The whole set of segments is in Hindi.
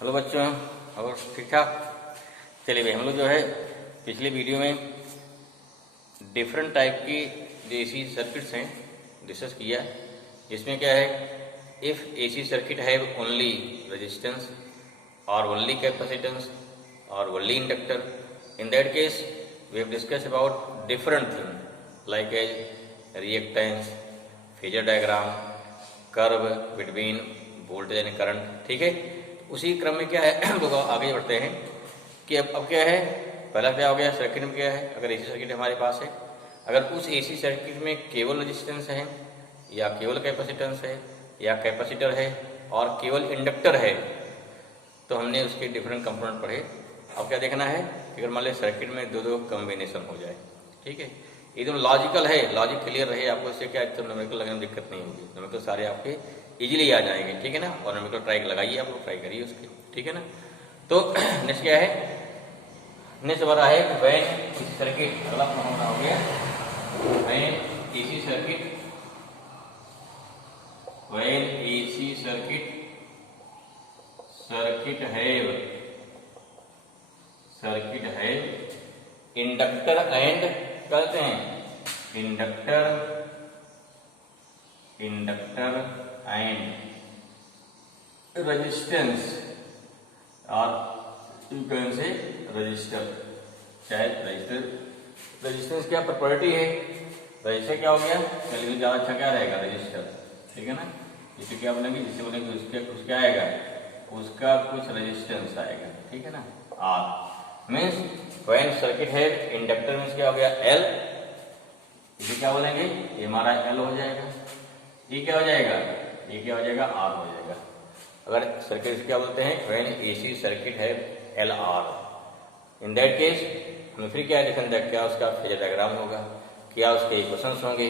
हेलो बच्चों, और ठीक ठाक। चलिए भाई, हम लोग जो है पिछली वीडियो में डिफरेंट टाइप की जो एसी सर्किट्स हैं डिस्कस किया, जिसमें क्या है, if AC circuit have only resistance और ओनली कैपेसिटेंस और only inductor, in that case we have discuss about different thing like as reactance, phasor diagram, curve between voltage and current. ठीक है, उसी क्रम में क्या है हम लोग आगे बढ़ते हैं कि अब क्या है, पहला क्या हो गया, सर्किट में क्या है, अगर एसी सर्किट हमारे पास है, अगर उस एसी सर्किट में केवल रेजिस्टेंस है या केवल कैपेसिटेंस है या कैपेसिटर है और केवल इंडक्टर है, तो हमने उसके डिफरेंट कंपोनेंट पढ़े। अब क्या देखना है कि अगर मान लीजिए सर्किट में दो कॉम्बिनेशन हो जाए, ठीक है, एकदम लॉजिकल है, लॉजिक क्लियर रहे आपको, इससे क्या एकदम न्यूमेरिकल लगने में दिक्कत नहीं होगी, न्यूमेरिकल सारे आपके इजीली आ जाएंगे। ठीक है ना, और न्यूमेरिकल ट्राई लगाइए, आप लोग ट्राई करिए उसके। ठीक है ना, तो नेक्स्ट क्या है, नेक्स्ट बता है वैन एसी सर्किट, अगला फॉर्मूला हो गया when AC circuit, when AC circuit है इंडक्टर एंड कहते हैं इंडक्टर एंड रेजिस्टेंस, और यू कैन से रजिस्टर, चाहे रेजिस्टेंस क्या प्रॉपर्टी है, रजिस्टर क्या हो गया, चलिए ज्यादा अच्छा क्या रहेगा रजिस्टर। ठीक है ना, इसे क्या बोलेंगे, जिसे बोलेंगे उसका आएगा, उसका कुछ रेजिस्टेंस आएगा। ठीक है ना, आर मीन्स व्हेन सर्किट है इंडक्टर मीन्स क्या हो गया एल, इसे क्या बोलेंगे, ये हमारा एल हो जाएगा, ये क्या हो जाएगा, ये क्या हो जाएगा, आर हो जाएगा। अगर सर्किट क्या बोलते हैं, व्हेन एसी सर्किट है L R, in that case हमें फिर क्या डिफरेंट है, क्या उसका फेजर डायग्राम होगा, क्या उसके इक्वेशंस होंगे।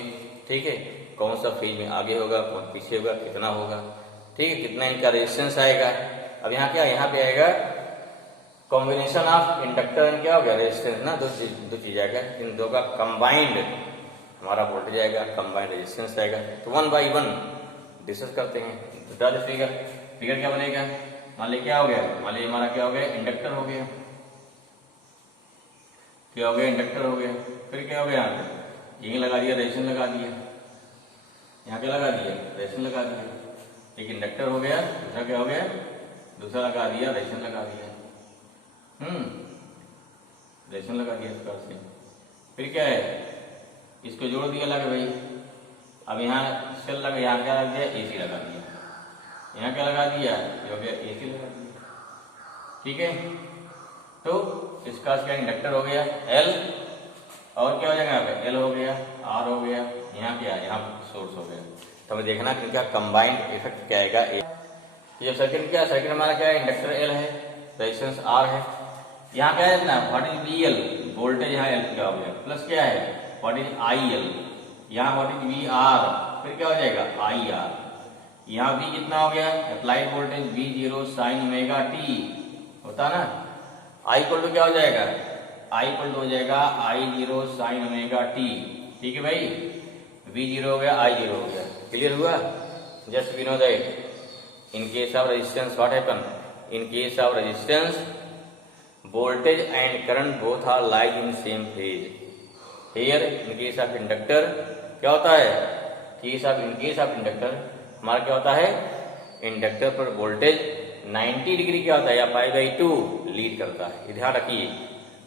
ठीक है, कौन सा फेज में आगे होगा, कौन पीछे होगा, कितना होगा, ठीक है, कितना इनका रेजिस्टेंस आएगा। अब यहाँ क्या, यहाँ पे आएगा कॉम्बिनेशन ऑफ इंडक्टर एंड क्या हो गया रेजिस्टेंस ना, दो चीज आएगा, इन दो का कंबाइंड हमारा वोल्टेज आएगा, कंबाइंड रेजिस्टेंस आएगा। तो वन बाई वन डिस्कस करते हैं। तो फिगर क्या बनेगा, मान लीजिए क्या हो गया, मान लीजिए हमारा क्या हो गया, इंडक्टर हो गया, क्या हो गया, इंडक्टर हो गया, फिर क्या हो गया, यहाँ पे यही लगा दिया, रेजिस्टेंस लगा दिया, यहाँ क्या लगा दिया, रेजिस्टेंस लगा दिया, एक इंडक्टर हो गया, दूसरा क्या हो गया, दूसरा लगा दिया, रेजिस्टेंस लगा दिया, रेजिस्टेंस लगा दिया इस प्रकार से। फिर क्या है, इसको जोड़ दिया लगा भाई, अब यहाँ सेल लगा, यहाँ क्या लगा दिया, एसी लगा दिया, यहाँ क्या लगा दिया, ये हो गया एसी लगा दिया। ठीक है, तो इसका क्या इंडक्टर हो गया एल, और क्या हो जाएगा यहाँ पे एल हो गया, आर हो गया, यहाँ क्या, यहाँ सोर्स हो गया। तो हमें देखना कि क्या कंबाइंड इफेक्ट क्या आएगा। ये सर्किट क्या, सर्किट हमारा क्या है, इंडक्टर एल है, रेजिस्टेंस आर है, यहाँ क्या है ना, what is V L, voltage यहाँ एल क्या हो गया, प्लस क्या है व्हाट इज आई एल, यहाँ व्हाट इज वी आर, फिर क्या हो जाएगा आई आर, यहाँ V कितना हो गया, applied voltage V0 sign omega T होता ना, I इक्वल टू क्या हो जाएगा, I इक्वल टू हो जाएगा I0 साइन ओमेगा टी। ठीक है भाई, V0 हो गया, I0 हो गया, क्लियर हुआ। Just we know that in case of resistance what happen, in case of resistance voltage and current both are lies in same phase. Here in case of inductor क्या होता है, इन केस ऑफ इंडक्टर हमारा क्या होता है, इंडक्टर पर वोल्टेज 90 डिग्री क्या होता है, या π/2 लीड करता है, ध्यान रखिए।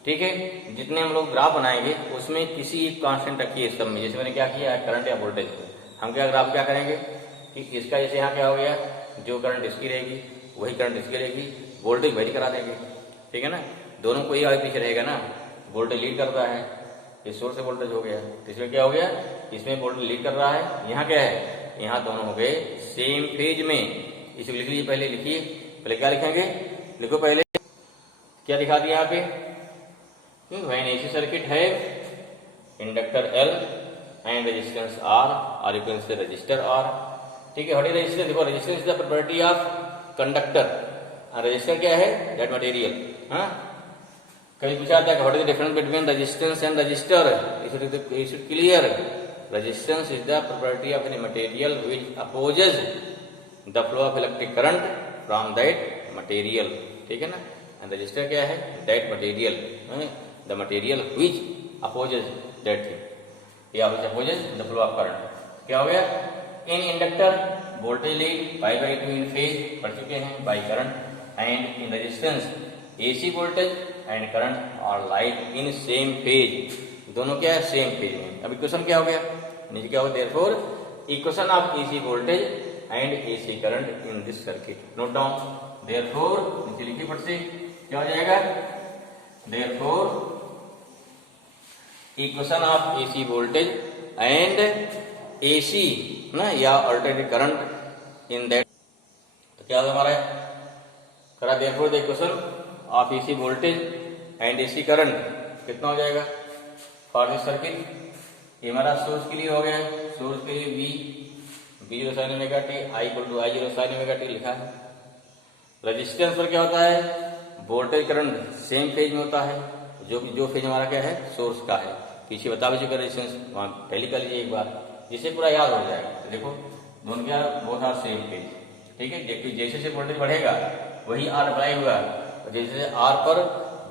ठीक है, जितने हम लोग ग्राफ बनाएंगे उसमें किसी एक कांस्टेंट रखिए सब में, जैसे मैंने क्या किया है करंट या वोल्टेज को, हम क्या ग्राफ क्या करेंगे कि इसका जैसे यहाँ क्या हो गया, जो करंट इसकी रहेगी वही करंट इसकी रहेगी, वोल्टेज वही करा देंगे। ठीक है ना, दोनों को ये आगे पीछे रहेगा ना, वोल्टेज लीड करता है, ये सोर्स से वोल्टेज हो गया, इसमें क्या हो गया, इसमें वोल्टेज लीड कर रहा है, यहाँ क्या है, यहाँ दोनों हो गए सेम फेज में। इसे लिख लीजिए, पहले लिखिए, पहले क्या लिखेंगे, लिखो पहले क्या दिखा दिया यहाँ पे, व्हेन एसी सर्किट है inductor L and resistance R, और you can say resistor R. ठीक है, व्हाट इज रेजिस्टेंस, देखो resistance is the property of conductor, और रजिस्टर क्या है, दैट मटेरियल। हाँ, कभी पूछा जाता है what is the difference between resistance and resistor, it should clear. Resistance is the property of any material which opposes the flow of electric current from that material, ठीक है ना। एंड रजिस्टर क्या है, that material, the material which opposes that thing, या which opposes the flow of current. क्या हो गया, in inductor voltage lead pi by 2 in phase पढ़ चुके हैं by current, and in resistance AC voltage and current are like in same phase, दोनों क्या है, सेम फेज में। अब इक्वेशन क्या हो गया, नीचे क्या हो, therefore equation of AC voltage and AC current in this circuit, note down. Therefore नीचे लिखिए फट से, क्या हो जाएगा, therefore equation of AC voltage and AC ना या अल्टरनेटिव करंट इन दैट, तो क्या हमारा है करा, therefore the equation of AC voltage and AC current कितना हो जाएगा फॉर दिस सर्किट। ये हमारा सोर्स के लिए हो गया, सोर्स के लिए V zero sine omega t, I equal to I zero sine omega t लिखा है। रेजिस्टेंस पर क्या होता है, वोल्टेज करंट सेम फेज में होता है, जो फेज हमारा क्या है, सोर्स का है। पीछे बता भी चुके रेजिस्टेंस, वहां पहले कर लीजिए एक बार, जिससे पूरा याद हो जाएगा। तो देखो दोनों क्या, बोथ आर सेम फेज, ठीक है। जैसे जैसे वोल्टेज बढ़ेगा वही आर अप्लाई होगा, और जैसे आर पर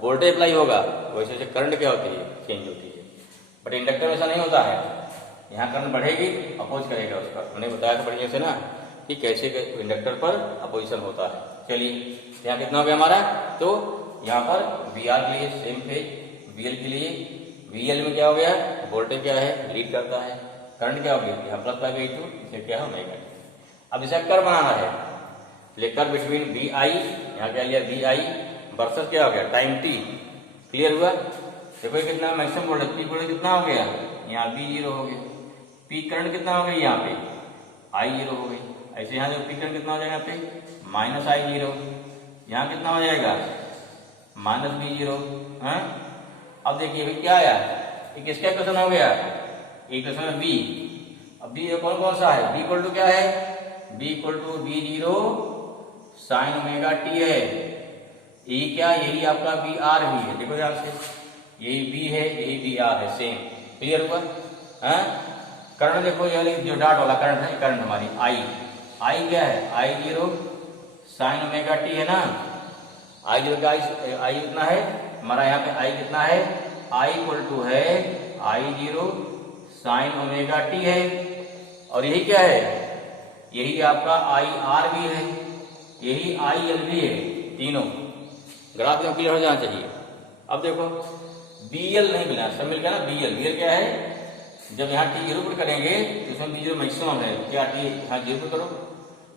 वोल्टेज अप्लाई होगा वैसे वैसे करंट क्या होती है, चेंज होती है। बट इंडक्टर में ऐसा नहीं होता है, यहाँ करंट बढ़ेगी अपोज करेगा उसका, हमने बताया था बढ़िया से ना कि कैसे इंडक्टर पर अपोजिशन होता है। चलिए यहाँ कितना हो गया हमारा, तो यहाँ पर वी आर के लिए सेम फेज, वी एल के लिए, वी एल में क्या हो गया, वोल्टेज क्या है, लीड करता है, करंट क्या हो गया, यहाँ प्लस पाई बाई 2, इसे क्या है ओमेगा। अब इसे कर बनाना है, लेकर बिटवीन वी आई, यहाँ क्या लिया वी आई वर्सेस क्या हो गया टाइम टी, क्लियर हुआ। देखो ये कितना मैक्सिमम वोल्टेज, पीक वोल्टेज कितना हो गया, यहाँ बी जीरो हो गया, पीक करंट कितना हो गया, यहाँ पे आई जीरो हो गई। ऐसे यहाँ जो पीक करंट कितना हो जाएगा, यहाँ पे माइनस आई जीरो, यहाँ कितना हो जाएगा माइनस बी जीरो। अब देखिए भाई क्या आया, ये किसका इक्वेशन हो गया, इक्वेशन है बी। अब बी कौन कौन सा है, बी इक्वल टू क्या है, V equal to V zero sine omega t है। यही क्या, यही आपका बी आर भी है, देखो ध्यान से, यही बी है यही बी आर है, सेम, क्लियर हुआ। करंट देखो ये जो डॉट वाला करंट है, करंट हमारी आई क्या है, आई जीरो साइन ओमेगा टी है ना, आई जीरो का आई कितना है हमारा, यहाँ पे आई कितना है, आई इक्वल टू है आई जीरो साइन ओमेगा टी है, और यही क्या है, यही आपका आई आर भी है, यही आई एल भी है, तीनों ग्राफ में क्लियर हो जाना चाहिए। अब देखो बी एल नहीं मिला, सब मिल गया ना, बी एल क्या है, जब यहाँ टी जीरो पुट करेंगे तो इसमें बी जीरो मैक्सिमम है, क्या टी यहाँ जीरो पुट करो,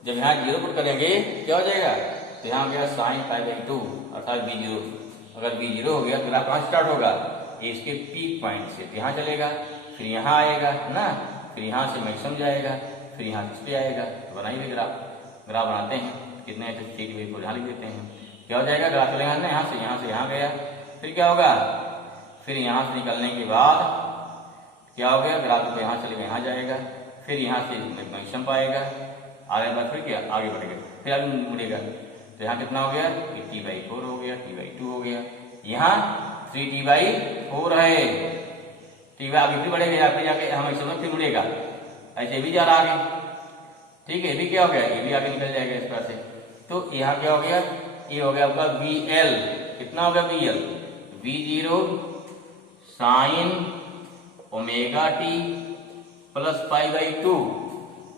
जब यहाँ जीरो पुट करेंगे क्या हो जाएगा, तो यहाँ गया साइन पाई बाई 2 अर्थात बी जीरो। अगर बी जीरो हो गया तो ग्राफ कहाँ स्टार्ट होगा, इसके पीक पॉइंट से, यहाँ चलेगा फिर यहाँ आएगा ना, फिर यहाँ से मैक्सिमम जाएगा, फिर यहाँ इस पे आएगा। तो बनाइए ग्राफ बनाते हैं, कितने ठीक वे को यहाँ लिख देते हैं, क्या हो जाएगा, ग्राफ चलेगा ना, यहाँ से यहाँ गया, फिर क्या होगा, फिर यहाँ से निकलने के बाद क्या हो गया, ग्राफ को यहाँ चलेगा यहाँ जाएगा, फिर यहाँ से मैक्सिमम पाएगा, आगे बाद फिर क्या आगे बढ़ गया, फिर आगे मुड़ेगा, तो यहाँ कितना हो गया, टी बाई 4 हो गया, टी बाई 2 हो गया, यहाँ 3 टी बाई 4 है, टी बाई आगे फिर बढ़ेगा, यहाँ पे जाके हम मैक्सिमम फिर मुड़ेगा, ऐसे भी जा रहा आगे, ठीक है। ये भी क्या हो गया, ये भी आगे निकल जाएगा इस तरह से। तो यहाँ क्या हो गया, ये हो गया आपका बी एल, कितना हो गया V L, V zero sine omega t plus pi by 2,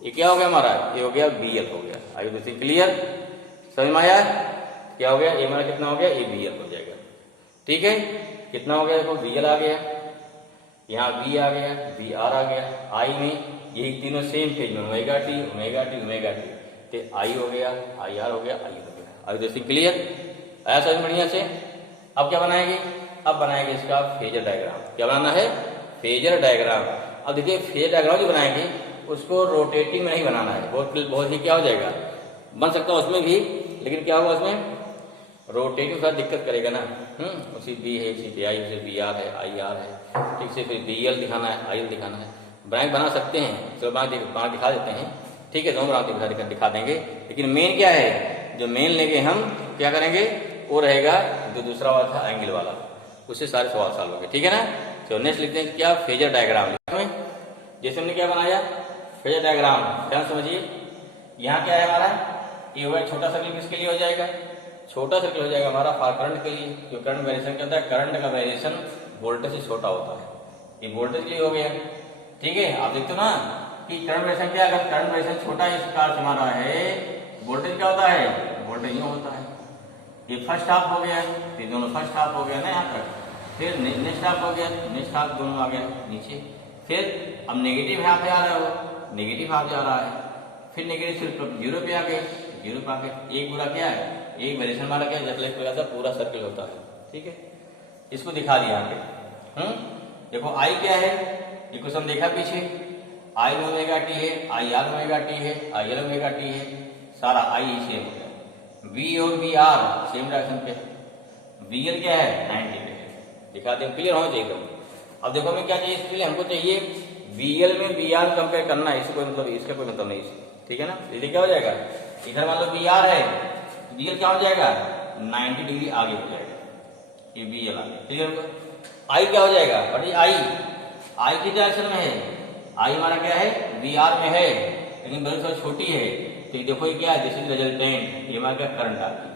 ये क्या हो गया हमारा, ये हो गया बी एल हो गया। आई तो क्लियर, समझ में आया क्या हो गया, ये हमारा कितना हो गया, ये बी एल हो जाएगा, ठीक है। कितना हो गया, देखो बी एल आ गया, यहाँ बी आ गया, बी आर आ गया, आई में यही तीनों सेम फेज में, omega T omega T omega T, तो आई हो गया, आई आर हो गया, आई हो गया। आई तो क्लियर आया समझ बढ़िया से। अब क्या बनाएंगे, अब बनाएंगे इसका फेजर डायग्राम। क्या बनाना है, फेजर डायग्राम। अब देखिए फेजर डायग्राम जो बनाएंगे उसको रोटेटिंग में नहीं बनाना है, बहुत ही क्या हो जाएगा, बन सकता है उसमें भी, लेकिन क्या होगा उसमें रोटेटिंग थोड़ा दिक्कत करेगा ना। उसी बी है, उसी बी आई, उसी बी आर है, आई आर है, ठीक से, फिर बी एल दिखाना है, आई एल दिखाना है। ब्रांच बना सकते हैं, चलो ब्रांच दिखा देते हैं, ठीक है, दोनों ब्रांच दिखा देंगे, लेकिन मेन क्या है, जो मेन लेंगे हम क्या करेंगे, वो रहेगा जो दूसरा वाला था एंगल वाला, उससे सारे सवाल सॉल्व होंगे, ठीक है ना। तो नेक्स्ट लिखते हैं क्या, फेजर डायग्राम। जैसे हमने क्या बनाया, फेजर डायग्राम, ध्यान समझिए। यहाँ क्या है हमारा, ये हुआ छोटा सर्किल किसके लिए हो जाएगा, छोटा सर्किल हो जाएगा हमारा फॉर करंट के लिए, जो करंट वेरिएशन क्या होता है, करंट का वेरिएशन वोल्टेज से छोटा होता है, ये वोल्टेज के लिए हो गया। ठीक है, आप देखते हो ना कि करंट वेरिएशन क्या, अगर करंट वेरिएशन छोटा इस प्रकार से हमारा है, वोल्टेज क्या होता है, वोल्टेज यूं होता है। ये फर्स्ट हाफ हो गया, ये दोनों फर्स्ट हाफ हो गया ना यहाँ तक, फिर नेक्स्ट हाफ हो गया, नेक्स्ट हाफ दोनों आ गया नीचे, फिर अब नेगेटिव हाफ पे आ रहा है, नेगेटिव हाफ जा रहा है, फिर नेगेटिव सिर्फ जीरो पे आ गए, जीरो पे आ गए। एक पूरा क्या है, एक वेरिएशन वाला क्या है, जैसे एक प्रकार से पूरा सर्किल होता है। ठीक है, इसको दिखा दिया आगे। देखो आई क्या है, ये क्वेश्चन देखा पीछे, आई ओमेगा टी है, आई आर ओमेगा टी है, आई एल ओमेगा टी है, सारा आई ही सेम हो गया। वी और वी आर सेम डायरेक्शन पे, वी एल क्या है 90 पे है, दिखा दें, क्लियर होना चाहिए एकदम। अब देखो हमें क्या चाहिए, इसके लिए हमको चाहिए वी एल में वी आर कंपेयर करना है, इससे कोई मतलब, इसका कोई मतलब नहीं। ठीक है ना, इसलिए क्या हो जाएगा, इधर मान लो वी आर है, वी एल क्या हो जाएगा 90 डिग्री आगे हो जाएगा, ये वी एल आगे। क्लियर होगा, आई क्या हो जाएगा, बड़ी आई, आई की डायरेक्शन में है, आई हमारा क्या है वी आर में है, लेकिन बड़ी थोड़ी छोटी है, तो देखो ये क्या है, दिस इज रिजल्टेंट, ये हमारा क्या करंट आ गई,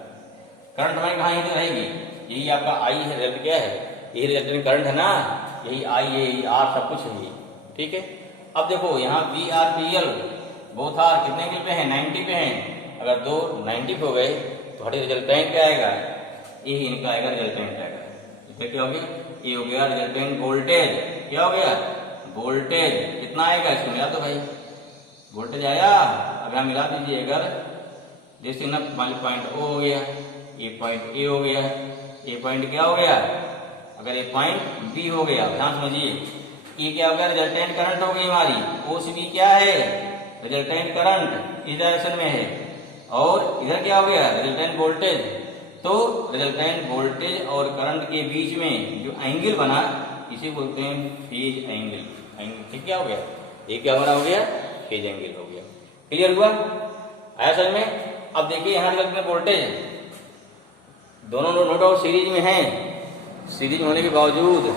करंट हमारी कहाँ यही रहेगी, यही आपका आई है, रिजल्ट क्या है, यही रिजल्टेंट करंट है ना, यही आई है, यही आर, सब कुछ है। ठीक है, अब देखो यहाँ V R P L both are कितने एंगल पे हैं, 90 पे हैं, अगर दो 90 पे हो गए तो हमारे रिजल्टेंट क्या आएगा, ये इनका आएगा रिजल्टेंट आएगा। इसमें क्या हो गया, ये हो गया रिजल्टेंट वोल्टेज, क्या हो गया वोल्टेज, कितना आएगा इसको मिला दो भाई, वोल्टेज आया, अगर मिला दीजिए, अगर जैसे ना पॉइंट ओ हो गया, ये पॉइंट ए हो गया, ये पॉइंट क्या हो गया, अगर ये पॉइंट बी हो गया, ध्यान समझिए, ये क्या हो गया रिजल्टेंट करंट हो गई हमारी, ओ सी बी क्या है रिजल्टेंट करंट इस डायरेक्शन में है, और इधर क्या हो गया रिजल्टेंट वोल्टेज, तो रिजल्टेंट वोल्टेज और करंट के बीच में जो एंगल बना इसे बोलते हैं फेज एंगल। ठीक क्या हो गया, ये क्या हो गया फेज एंगल हो गया। क्लियर हुआ आया समझ में। अब देखिए यहाँ रिजल्ट में वोल्टेज दोनों नो डाउट सीरीज में है, सीरीज होने के बावजूद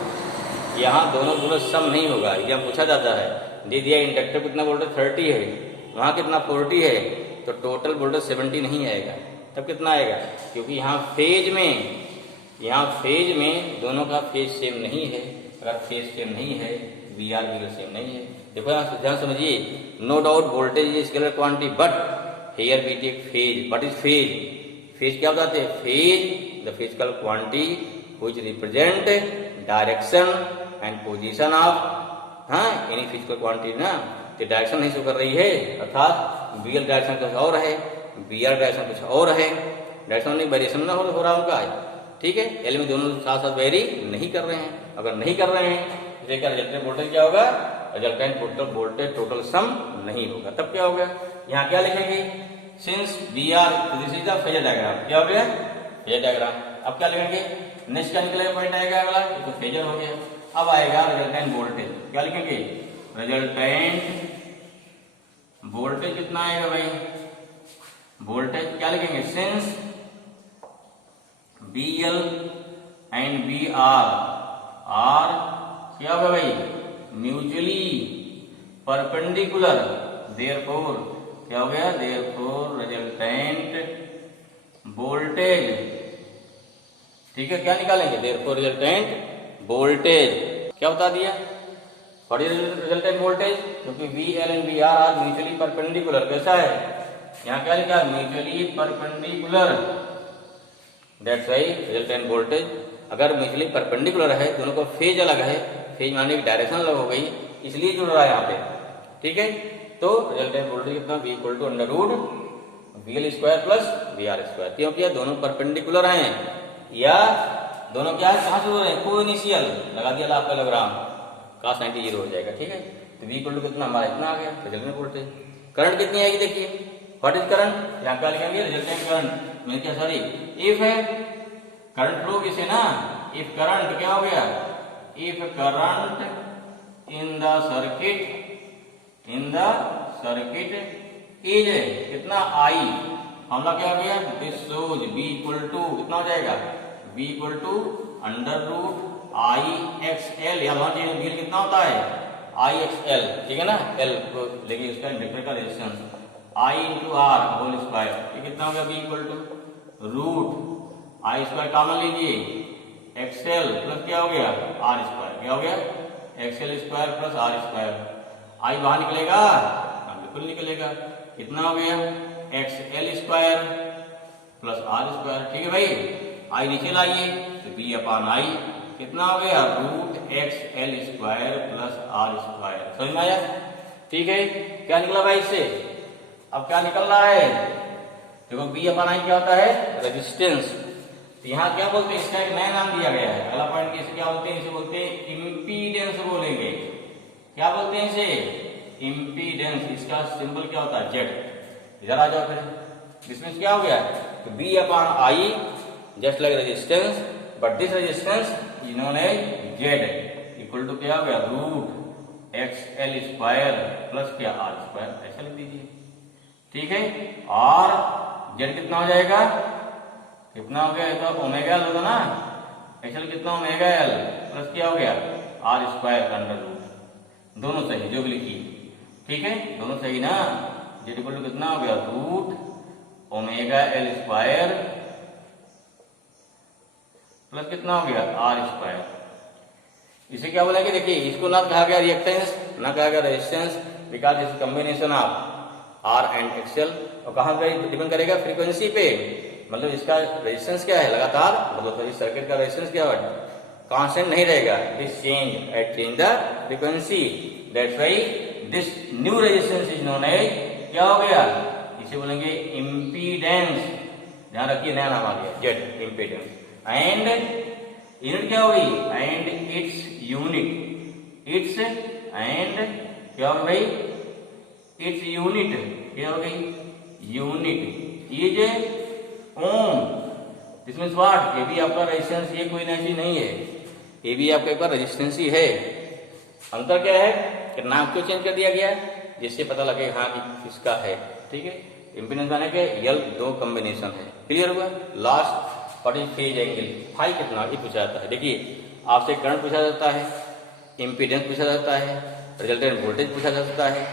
यहाँ दोनों सम नहीं होगा, यह पूछा जाता है, दे दिया इंडक्टर कितना वोल्टेज 30 है, वहाँ कितना 40 है, तो टोटल वोल्टेज 70 नहीं आएगा, तब कितना आएगा, क्योंकि यहाँ फेज में दोनों का फेज सेम नहीं है, अगर फेज सेम नहीं है वी आर वी सेम नहीं है। देखो यहाँ ध्यान समझिए, no doubt voltage is scalar quantity but here we take phase, what is phase, phase क्या बताते हैं, phase the physical quantity which represent direction and position of any physical quantity ना, तो डायरेक्शन नहीं शो कर रही है, अर्थात वी एल डायरेक्शन कुछ और है, वी आर डायरेक्शन कुछ और है, डायरेक्शन नहीं वेरिएशन ना हो रहा उनका। ठीक है, एल में दोनों साथ साथ वेरी नहीं कर रहे हैं, अगर नहीं कर रहे हैं तो क्या रिजल्टेंट वोल्टेज क्या होगा, resultant total voltage total sum नहीं होगा, तब क्या होगा, यहाँ क्या लिखेंगे, since we are this is the phasor diagram, क्या हो गया फेजर डायग्राम। अब क्या लिखेंगे, नेक्स्ट क्या निकलेगा पॉइंट आएगा अगला, तो फेजर हो गया। अब आएगा रिजल्टेंट वोल्टेज, क्या लिखेंगे रिजल्टेंट वोल्टेज कितना आएगा भाई, वोल्टेज क्या लिखेंगे, since B L and B R क्या होगा भाई म्यूचुअली परपेंडिकुलर, देयरफॉर क्या हो गया, देयरफॉर रिजल्टेंट वोल्टेज। ठीक है, क्या निकालेंगे, देयरफॉर रिजल्टेंट वोल्टेज क्या बता दिया, व्हाट इज रिजल्टेंट वोल्टेज, क्योंकि V L and V R mutually perpendicular, कैसा है यहाँ क्या लिखा mutually perpendicular, that's why resultant voltage. अगर म्यूचुअली परपेंडिकुलर है, दोनों को फेज अलग है, फेज मानने की डायरेक्शन अलग हो गई, इसलिए जुड़ रहा है यहाँ पे। ठीक है, तो रिजल्टेंट वोल्टेज कितना v equal to under root V L square plus V R square, क्योंकि दोनों परपेंडिकुलर हैं, या दोनों क्या है कहाँ से हो रहे हैं, को इनिशियल लगा दिया आपका लॉगरिथम, cos 90 जीरो हो जाएगा। ठीक है, तो v इक्वल टू कितना हमारा इतना आ गया रिजल्टेंट वोल्टेज। करंट कितनी आएगी देखिए, व्हाट इज करंट, यहाँ क्या लिखेंगे रिजल्टेंट करंट में क्या सॉरी इफ है करंट फ्लो किसे ना, इफ करंट क्या हो गया, if current in the circuit is कितना आई, हमला क्या हो गया, this shows v equal to कितना हो जाएगा, v equal to under root I X L, या वी कितना होता है आई एक्स एल, ठीक है ना, एल को लेके उसका इंडक्टर का resistance I into R whole square, ये कितना हो गया B equal to root I square common लीजिए, एक्सएल प्लस क्या हो गया आर स्क्वायर, क्या हो गया XL square plus R square, I बाहर निकलेगा, बिल्कुल निकलेगा, कितना हो गया XL square plus R square, ठीक है भाई, आई नीचे लाइए तो बी अपान आई कितना हो गया root X L square plus R square, समझ में आया, ठीक है, क्या निकला भाई इससे, अब क्या निकल रहा है, देखो बी अपान आई क्या होता है रेजिस्टेंस, तो यहाँ क्या बोलते हैं, इसका एक नया नाम दिया गया है, अगला पॉइंट इसे क्या बोलते हैं, इसे बोलते हैं इम्पीडेंस बोलेंगे, क्या बोलते हैं इसे इम्पीडेंस, इसका सिंबल क्या होता है जेड, इधर आ जाओ फिर, इसमें क्या हो गया तो B upon I just like resistance but this resistance is known as Z equal to क्या हो गया root X L square plus क्या आर स्क्वायर, ऐसा लिख दीजिए, ठीक है, और जेड कितना हो जाएगा, कितना हो गया तो ओमेगा एल होगा ना, एक्चुअली कितना ओमेगा एल प्लस क्या हो गया आर स्क्वायर अंडर रूट, दोनों सही जो भी लिखिए, ठीक है, दोनों सही ना, जेड इक्वल टू कितना हो गया root omega L square plus कितना हो गया आर स्क्वायर, इसे क्या बोलेंगे, देखिए इसको ना कहा गया रिएक्टेंस ना कहा गया रेजिस्टेंस, बिकॉज इस combination of R and XL, और कहां पे डिपेंड करेगा फ्रीक्वेंसी पे, मतलब इसका रेजिस्टेंस क्या है लगातार, मतलब इस सर्किट का रेजिस्टेंस क्या है कांस्टेंट नहीं रहेगा, this change at change the frequency, that's why this new resistance is known as क्या हो गया, इसे बोलेंगे इम्पीडेंस, ध्यान रखिए नया नाम आ गया जेड इम्पीडेंस, एंड यूनिट क्या होगी and its unit, its and क्या होगा भाई इट्स यूनिट, क्या हो गई unit is ohm, this means what, ये भी आपका रेजिस्टेंस, ये कोई नई चीज नहीं है, ये भी आपका एक बार रेजिस्टेंस ही है, अंतर क्या है कि नाम क्यों चेंज कर दिया गया जिससे पता लगे हाँ कि किसका है, ठीक है, इम्पीडेंस माने के यल दो कॉम्बिनेशन है, क्लियर हुआ, last what is phase angle, phi कितना ये पूछा जाता है, देखिए आपसे करंट पूछा जाता है, इम्पीडेंस पूछा जाता है, रिजल्टेंट वोल्टेज पूछा जाता है,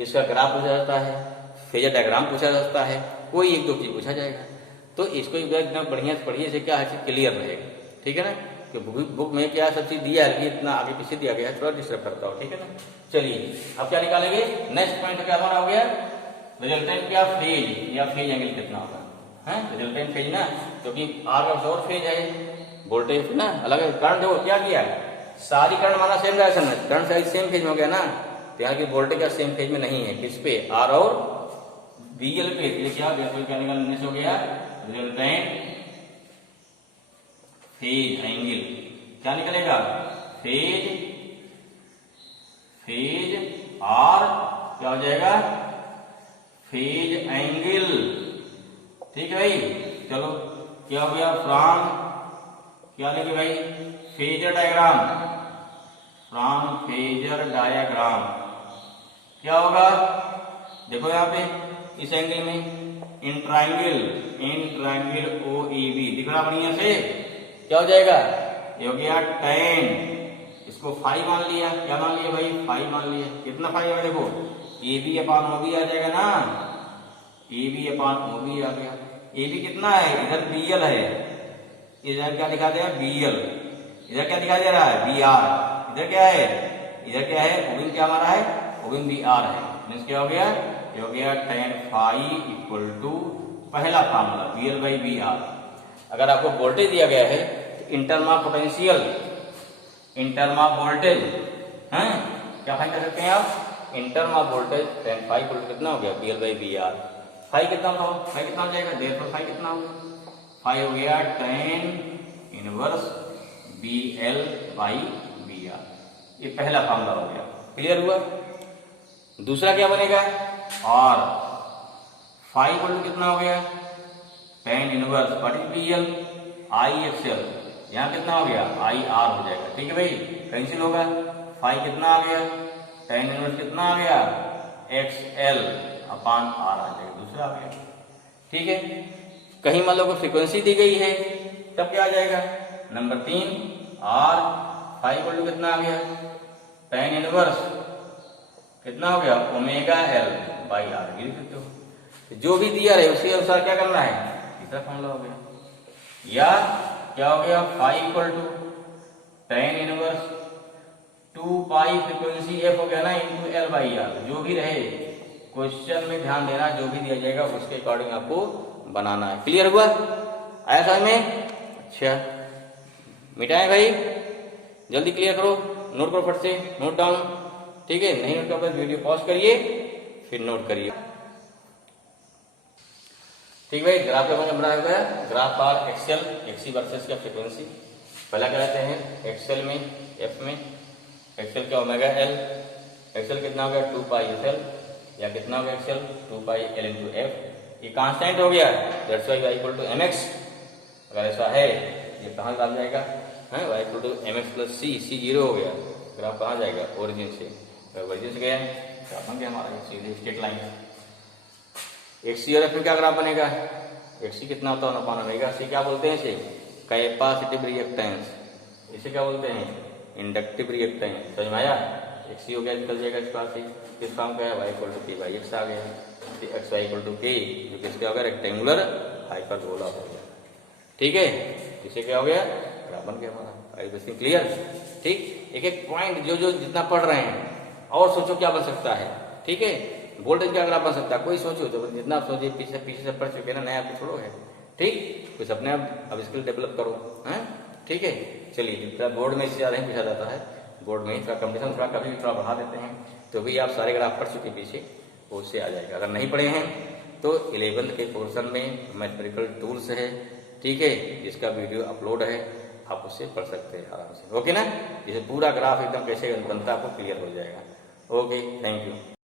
इसका ग्राफ पूछा जाता है, फेजर डायग्राम पूछा जाता है, कोई एक दो चीज पूछा जाएगा, तो इसको इतना बढ़िया से पढ़िए से क्या है क्लियर रहेगा, ठीक है ना, कि बुक में क्या सब चीज दिया है, इतना आगे पीछे दिया गया है, थोड़ा डिस्टर्ब करता हो, ठीक है ना, चलिए अब क्या निकालेंगे, नेक्स्ट पॉइंट क्या हमारा हो गया रिजल्टेंट क्या फेज या फेज एंगल कितना होगा, है रिजल्टेंट फेज ना, क्योंकि आर का और फेज है, वोल्टेज ना अलग है, करंट देखो क्या किया सारी करंट माना सेम डायरेक्शन में, करंट साइज सेम फेज में हो गया ना, तो यहाँ की वोल्टेज का सेम फेज में नहीं है, किस पे आर और बीएल पे, ये क्या निकालने से हो गया रिजल्टेंट फेज एंगल, क्या निकलेगा फेज और क्या हो जाएगा फेज एंगल, ठीक है भाई, चलो क्या हो गया फ्रॉम क्या लेंगे भाई phasor diagram, from phasor diagram क्या होगा, देखो यहाँ पे इस एंगल में in triangle O E B दिख रहा बढ़िया से, क्या हो जाएगा ये हो गया tan, इसको फाई मान लिया, क्या मान लिया भाई फाई मान लिया, कितना फाई है देखो A B upon O B आ जाएगा ना, A B upon O B आ गया, ए बी कितना है इधर बीएल है, इधर क्या दिखा दे रहा है बीएल, इधर क्या दिखा दे रहा है बी आर, इधर क्या है ओबिन क्या हमारा है ओबिन बी आर है, मीन्स क्या हो गया ये हो गया tan फाई इक्वल टू पहला formula BL by B R, अगर आपको वोल्टेज दिया गया है तो in term of potential in term of voltage है क्या फाइंड कर सकते हैं आप in term of voltage tan phi equal to कितना हो गया BL by B R, phi कितना हो जाएगा देयरफॉर फाई कितना होगा फाई हो गया tan inverse B L by B R, ये पहला फार्मूला हो गया, क्लियर हुआ, दूसरा क्या बनेगा और फाई इक्वल टू कितना हो गया tan inverse what is BL I XL, यहाँ कितना हो गया आई आर हो जाएगा, ठीक है भाई कैंसिल होगा, फाई कितना आ गया tan इनवर्स कितना आ गया एक्स एल अपान आर आ जाएगा, दूसरा आ गया, ठीक है, कहीं मान लो को फ्रीक्वेंसी दी गई है तब क्या आ जाएगा number 3 R phi equal to कितना आ गया tan इनवर्स कितना हो गया ओमेगा एल बाई आर, लिख सकते हो। तो जो भी दिया रहे उसके अनुसार क्या करना है, तीसरा फॉर्मूला हो गया। या क्या हो गया, phi equal to tan inverse 2 pi frequency F हो गया ना इंटू एल बाई आर। जो भी रहे क्वेश्चन में ध्यान देना, जो भी दिया जाएगा उसके अकॉर्डिंग आपको बनाना है। क्लियर हुआ, आया समझ में? अच्छा मिटाएं भाई, जल्दी क्लियर करो, नोट करो फट से, नोट डाउन, ठीक है? नहीं नोट कर पाए वीडियो पॉज करिए फिर नोट करिए। ठीक भाई, ग्राफ का मतलब बनाया हुआ है, graph R XL XC versus का फ्रीक्वेंसी। पहला क्या कहते हैं एक्सेल में, एफ में, एक्सेल का ओमेगा एल, एक्सेल कितना हो गया 2 पाई एफ एल, या कितना हो गया XL 2 pi L into F. ये कांस्टेंट हो गया, that's why y equal to M X. अगर ऐसा है ये कहाँ डाल जाएगा, है y equal to M X plus C, C 0 हो गया, ग्राफ कहाँ जाएगा, ओरिजिन से। ओरिजिन से गया ग्राफ बन गया हमारा सीधे स्ट्रेट लाइन। एक्सी और एफ में क्या ग्राफ बनेगा, एक्सी कितना होता है 1 ओमेगा सी, क्या बोलते हैं इसे, कैपेसिटिव रिएक्टेंस। इसे क्या बोलते हैं, इंडक्टिव रिएक्टेंस। समझ में आया? एक्सी हो गया, निकल जाएगा इस पास से, किस फॉर्म का है y equal to P by X आ गया, एक्स वाई इक्वल टू के, जो किसका हो गया रेक्टेंगुलर हाइपरबोला हो गया। ठीक है, इसे क्या हो गया, ग्राफ बन गया हमारा। आई बेसिक क्लियर? ठीक, एक एक पॉइंट जो जो जितना पढ़ रहे हैं और सोचो क्या बन सकता है। ठीक है, वोल्टेज क्या ग्राफ बन सकता है, कोई सोचो, तो जितना आप सोचिए, पीछे पीछे से पढ़ चुके ना, नया आपको छोड़ो है। ठीक, कुछ अपने आप अब स्किल डेवलप करो, हैं? ठीक है, चलिए बोर्ड में इससे ज्यादा ही पूछा जाता है, बोर्ड में ही थोड़ा कंपटीशन थोड़ा कभी भी थोड़ा बढ़ा देते हैं, तो भी आप सारे ग्राफ पढ़ चुके पीछे, वो उससे आ जाएगा। अगर नहीं पढ़े हैं तो 11th के पोर्शन में मैथमेटिकल टूल्स है, ठीक है, जिसका वीडियो अपलोड है, आप उससे पढ़ सकते हैं आराम से। ओके ना, जैसे पूरा ग्राफ एकदम कैसे बनता है आपको क्लियर हो जाएगा। Okay, thank you.